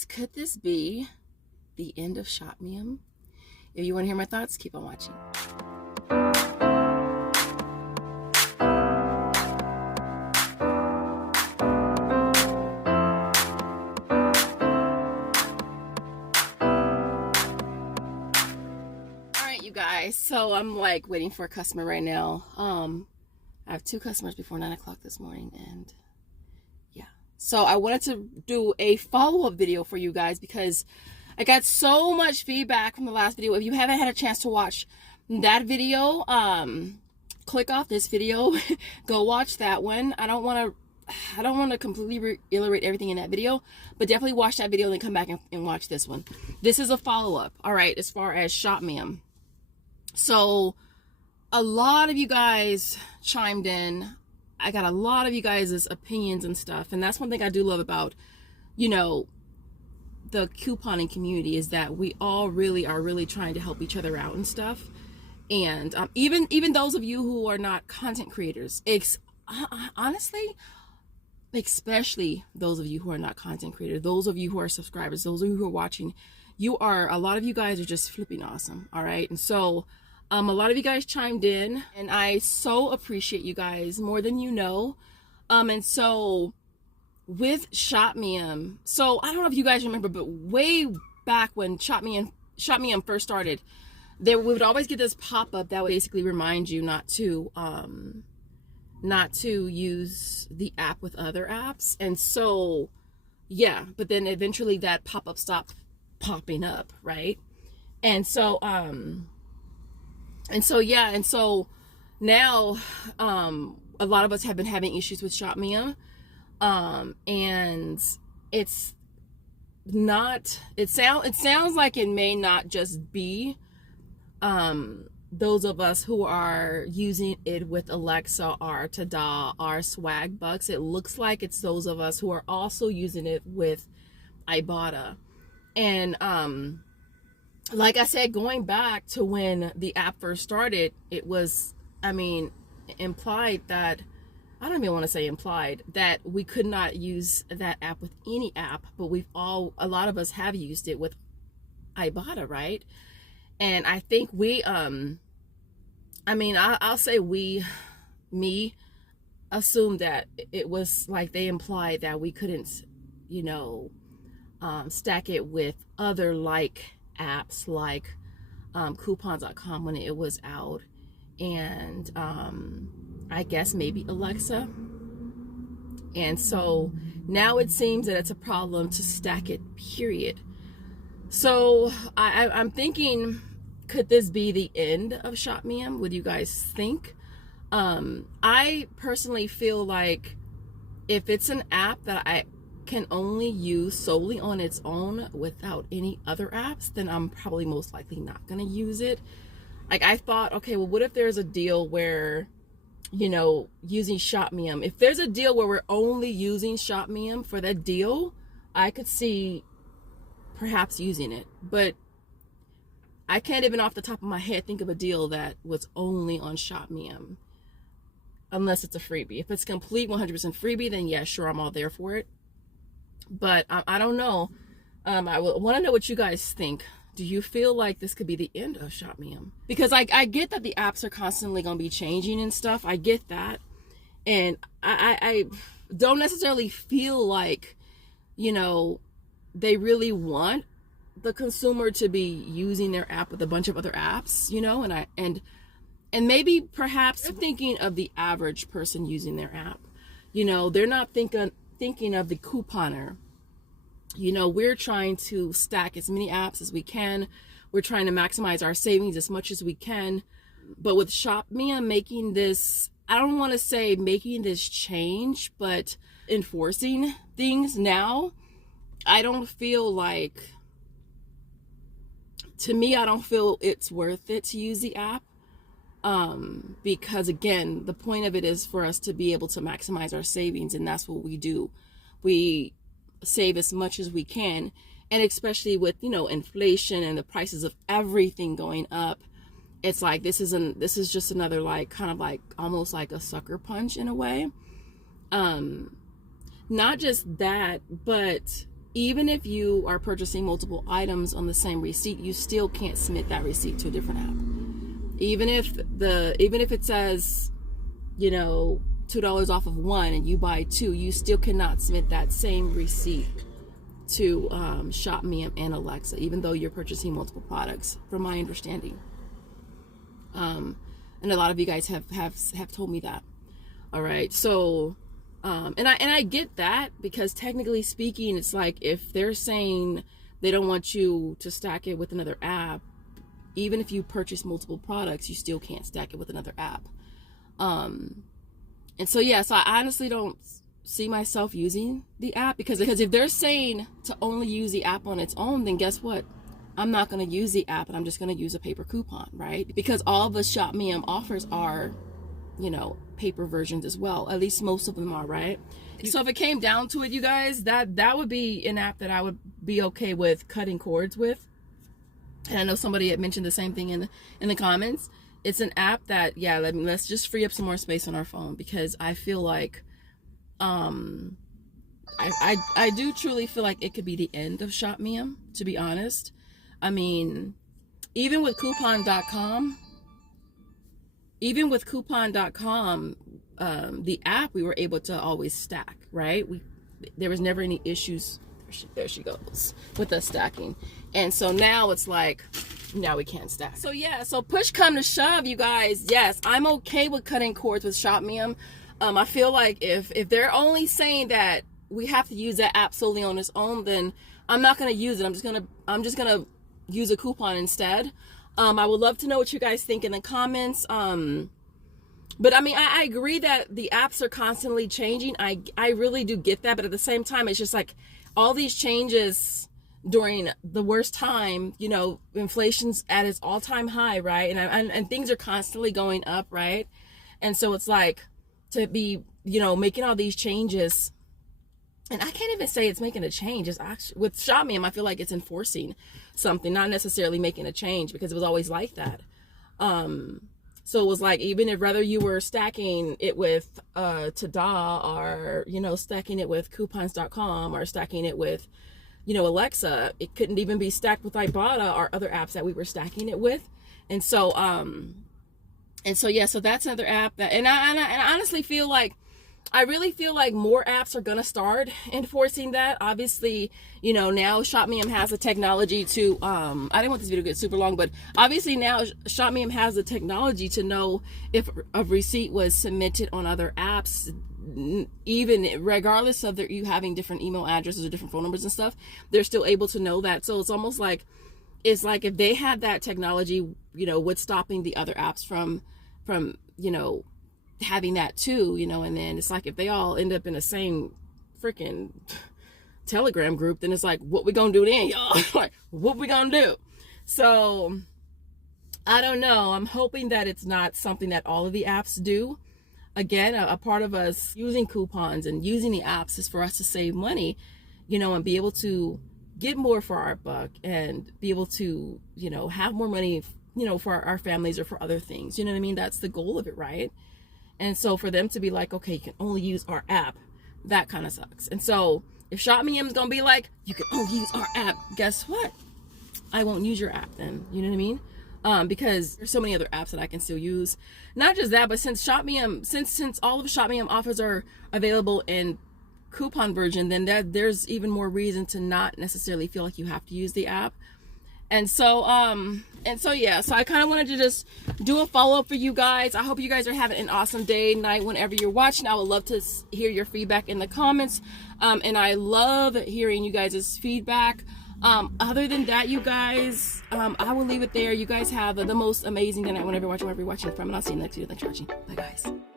guys, could this be the end of Shopmium? If you want to hear my thoughts, keep on watching. Alright, you guys, so I'm like waiting for a customer right now. I have 2 customers before 9 o'clock this morning, and yeah. So I wanted to do a follow-up video for you guys because I got so much feedback from the last video. If you haven't had a chance to watch that video, click off this video, go watch that one. I don't want to completely reiterate everything in that video, but definitely watch that video and then come back and watch this one. This is a follow-up, all right, as far as Shopmium. So a lot of you guys chimed in. I got a lot of you guys' opinions and stuff, and that's one thing I do love about, you know, the couponing community, is that we all really are trying to help each other out and stuff. And even those of you who are not content creators, honestly, especially those of you who are not content creators, those of you who are subscribers, those of you who are watching, a lot of you guys are just flipping awesome, all right? And so a lot of you guys chimed in, and I so appreciate you guys more than you know. And so with Shopmium, so I don't know if you guys remember, but way back when Shopmium first started, we would always get this pop-up that would basically remind you not to use the app with other apps. And so yeah, but then eventually that pop-up stopped popping up, right? And so now a lot of us have been having issues with Shopmium, and it sounds like it may not just be those of us who are using it with Alexa, our Tada, our Swagbucks. It looks like it's those of us who are also using it with Ibotta. And like I said, going back to when the app first started, it was, implied that, I don't even want to say implied, that we could not use that app with any app, but a lot of us have used it with Ibotta, right? And I think I'll say me assumed that it was like they implied that we couldn't, stack it with other like apps like coupons.com when it was out, and I guess maybe Alexa. And so now it seems that it's a problem to stack it, period. So I'm thinking, could this be the end of Shopmium? What do you guys think? I personally feel like if it's an app that I can only use solely on its own without any other apps, then I'm probably most likely not going to use it. Like, I thought, okay, well, what if there's a deal where, using Shopmium, if there's a deal where we're only using Shopmium for that deal, I could see perhaps using it. But I can't even off the top of my head think of a deal that was only on Shopmium, unless it's a freebie. If it's complete 100% freebie, then yeah, sure, I'm all there for it. But I don't know. I want to know what you guys think. Do you feel like this could be the end of Shopmium? Because I get that the apps are constantly going to be changing and stuff. I get that. And I don't necessarily feel like, they really want the consumer to be using their app with a bunch of other apps, and maybe perhaps they're thinking of the average person using their app. They're not thinking of the couponer. We're trying to stack as many apps as we can. We're trying to maximize our savings as much as we can. But with Shopmium making this, I don't want to say making this change, but enforcing things now, I don't feel like, to me, I don't feel it's worth it to use the app. Because again, the point of it is for us to be able to maximize our savings, and that's what we do. We save as much as we can, and especially with inflation and the prices of everything going up, it's like this is just another kind of almost like a sucker punch in a way. Not just that, but even if you are purchasing multiple items on the same receipt, you still can't submit that receipt to a different app. Even if it says, you know, $2 off of one and you buy two, you still cannot submit that same receipt to Shopmium and Alexa, even though you're purchasing multiple products, from my understanding. And a lot of you guys have told me that. All right, so and I get that, because technically speaking, it's like if they're saying they don't want you to stack it with another app, even if you purchase multiple products, you still can't stack it with another app. And so yeah, so I honestly don't see myself using the app, because if they're saying to only use the app on its own, then guess what? I'm not going to use the app, and I'm just going to use a paper coupon, right? Because all the Shopmium offers are, you know, paper versions as well. At least most of them are, right? So if it came down to it, you guys, that would be an app that I would be okay with cutting cords with. And I know somebody had mentioned the same thing in the comments. It's an app that, yeah, let's just free up some more space on our phone, because I feel like I do truly feel like it could be the end of Shopmium, to be honest. I mean, even with coupon.com, the app, we were able to always stack, right? There was never any issues. There she goes with us stacking. And so now it's like, now we can't stack. So yeah, so push come to shove, you guys, yes, I'm okay with cutting cords with Shopmium. I feel like if they're only saying that we have to use that app solely on its own, then I'm not going to use it. I'm just gonna use a coupon instead. I would love to know what you guys think in the comments. But I mean, I agree that the apps are constantly changing. I really do get that. But at the same time, it's just like all these changes during the worst time, you know, inflation's at its all-time high, right? And things are constantly going up, right? And so it's like, to be, you know, making all these changes, and I can't even say it's making a change. It's actually, with Shopmium, I feel like it's enforcing something, not necessarily making a change, because it was always like that. So it was like, even if whether you were stacking it with Tada, or, you know, stacking it with coupons.com, or stacking it with, you know, Alexa, it couldn't even be stacked with Ibotta or other apps that we were stacking it with. And so yeah, so that's another app that, and I honestly feel like, I really feel like more apps are gonna start enforcing that. Obviously, you know, now Shopmium has the technology to, I didn't want this video to get super long, but obviously now Shopmium has the technology to know if a receipt was submitted on other apps, even regardless of you having different email addresses or different phone numbers and stuff. They're still able to know that. So it's almost like, it's like if they had that technology, you know, what's stopping the other apps from, you know, having that too, you know. And then it's like, if they all end up in the same freaking Telegram group, then it's like, what we gonna do then, y'all? Like, what we gonna do? So I don't know. I'm hoping that it's not something that all of the apps do. Again, a part of us using coupons and using the apps is for us to save money, you know, and be able to get more for our buck, and be able to, you know, have more money, you know, for our families or for other things. You know what I mean? That's the goal of it, right? And so for them to be like, okay, you can only use our app, that kind of sucks. And so if Shopmium is gonna be like, you can only use our app, guess what? I won't use your app then. You know what I mean? Because there's so many other apps that I can still use. Not just that, but since Shopmium, since all of Shopmium offers are available in coupon version, then there's even more reason to not necessarily feel like you have to use the app. And so yeah, so I kind of wanted to just do a follow-up for you guys. I hope you guys are having an awesome day, night, whenever you're watching. I would love to hear your feedback in the comments. And I love hearing you guys' feedback. Other than that, you guys, I will leave it there. You guys have the most amazing night whenever you're watching it from. And I'll see you next video. Thanks for watching. Bye, guys.